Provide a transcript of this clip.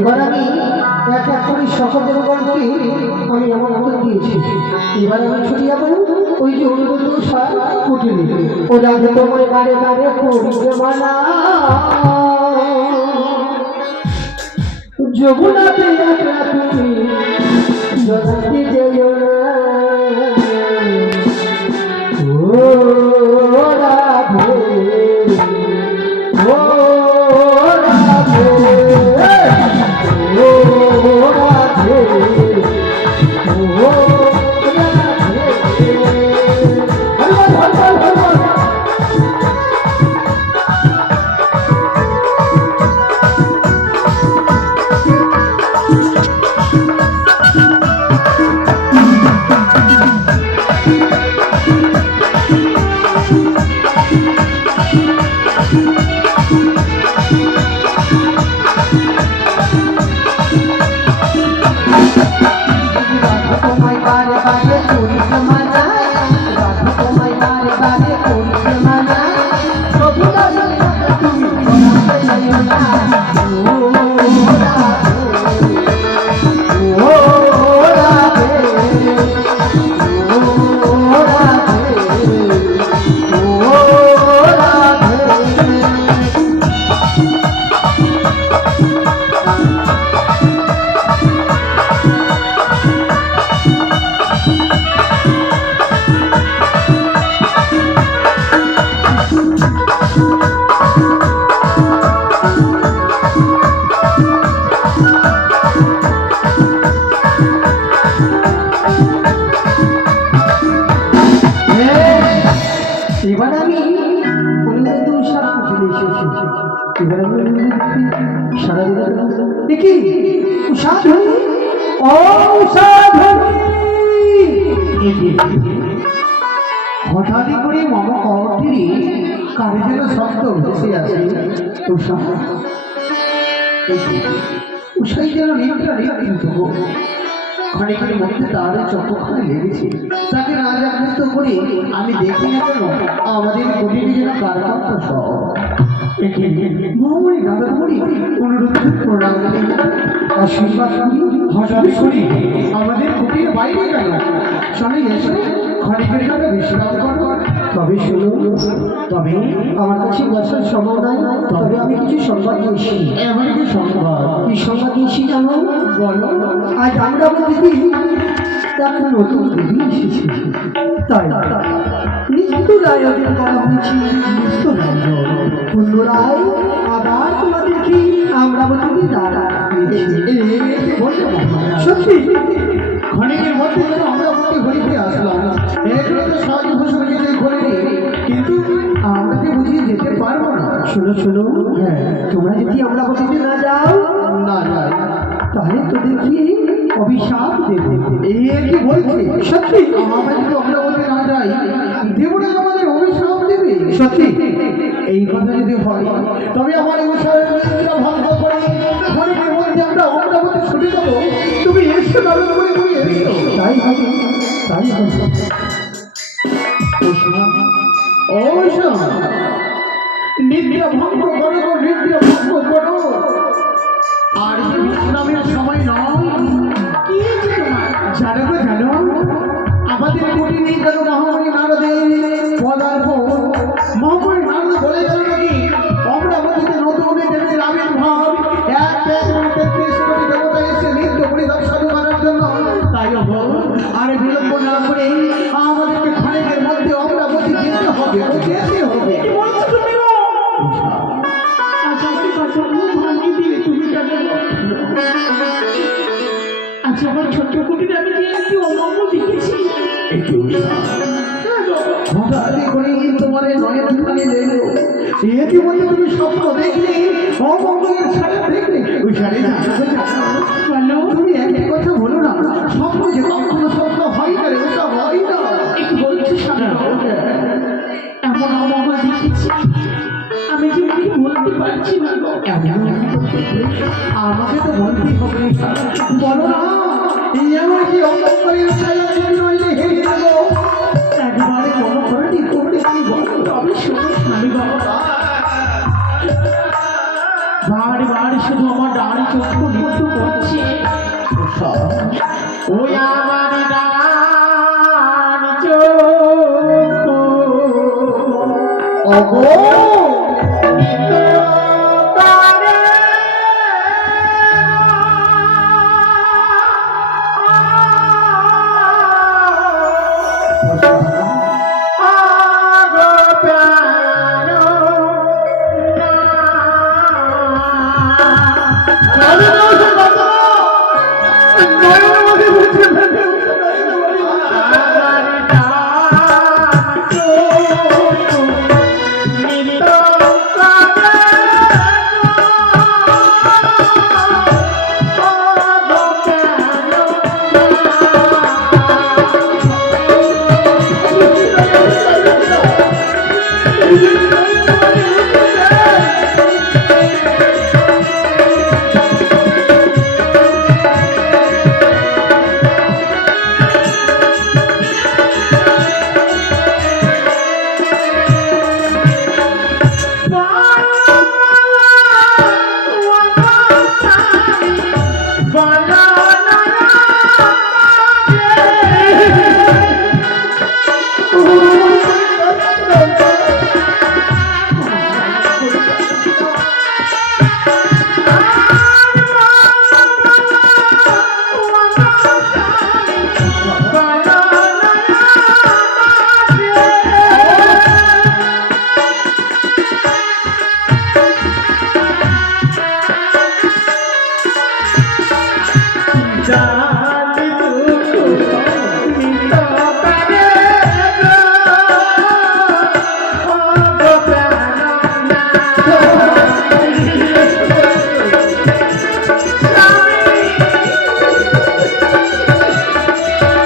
এবার আমি এক এক করে সকল জনগণকে আমি আমার মতো দিয়েছি। এবার আমি ছুটি যাবো ওই যে অনুরোধ কুটিনি ও যাবে তোমায় বারে বারে করিবে মানা যমুনাতে তুমি জগতে যেও না ও রাধে ও হঠাৎ করে মামা কণ্ঠে কারে যেন শব্দ ভেসে আসে উষাই যেন খানিকের মধ্যে তার চক্ষুখানে লেগেছে। তাকে রাজাকৃত করে আমি দেখি না কেন আমাদের কুটিরে যেন কারখানা সহ মহামণি দাদামণি অনুরোধ প্রণাম আশীর্বাদ হঠাৎ করি আমাদের কুটির বাইরে গেল স্বামী এসে খানিকের জন্য বিশ্রাম করো। তবে শুনো, তবে আমার কাছে বসার সময় নাই, তবে আমি কিছু সংবাদ দিয়েছি। এমন কি সংবাদ? কি সংবাদ দিয়েছি জানো? বলো। আজ আমরা দিদি একটা নতুন দিদি এসেছি, তাই নিত্য রায়ের করা হয়েছে। নিত্য রায় পুনরায় আবার তোমাদেরকে আমরা দিদি দাঁড়া সত্যি ক্ষণিকের মধ্যে যেন আমরা ঘুরিতে আসলাম। এগুলো তো সহজ ঘোষণা কিছু করিনি, কিন্তু আমরা যে বুঝিয়ে যেতে পারবো না। শোনো শোনো, হ্যাঁ তোমরা যদি আমরা বলতে না যাও না তাহলে তোদেরকে অভিশাপ দেব। এই কি বলছে? সত্যি আমরা যদি আমরা বলতে না যাই দেবরা আমাদের অভিশাপ দেবে। সত্যি এই কথা যদি হয় তবে আমার ভঙ্গ করে ক্ষণিকের মধ্যে আমরা বলতে ছুটে যাবো। তুমি এসে পালন করে তুমি এসো। তাই হবে, তাই হবে। নিদ্রা ভঙ্গ করো, নিদ্রা ভঙ্গ করো। আমার ছোট্ট কুটিরে আমি যে একটি অমঙ্গল দেখেছি। হঠাৎ করে তোমার এই নয়ন খানি দেখলো, ইতিমধ্যে তুমি স্বপ্ন দেখলে, অমঙ্গলের ছায়া দেখলে, ওই শাড়ি বলো তুমি একটি কথা বলো না, স্বপ্ন যে কখনো স্বপ্ন হয় না রে, ওটা হয় না। একটু বলছো স্বামী এমন অমঙ্গল দেখেছি আমি যে কি বলতে পারছি না গো। আমাকে তো বলতেই হবে, বলো না, এমন কি অমঙ্গলের ছায়া যদি নইলে হেরে গেল, একবারে কোনো করে কি বলো, তবে শুধু স্বামী বাবা বারে বারে শুধু আমার ডাড়ি চক্ষু লিপ্ত করছে। ওই আমার ডাড়ি চক্ষু অগো লিপ্ত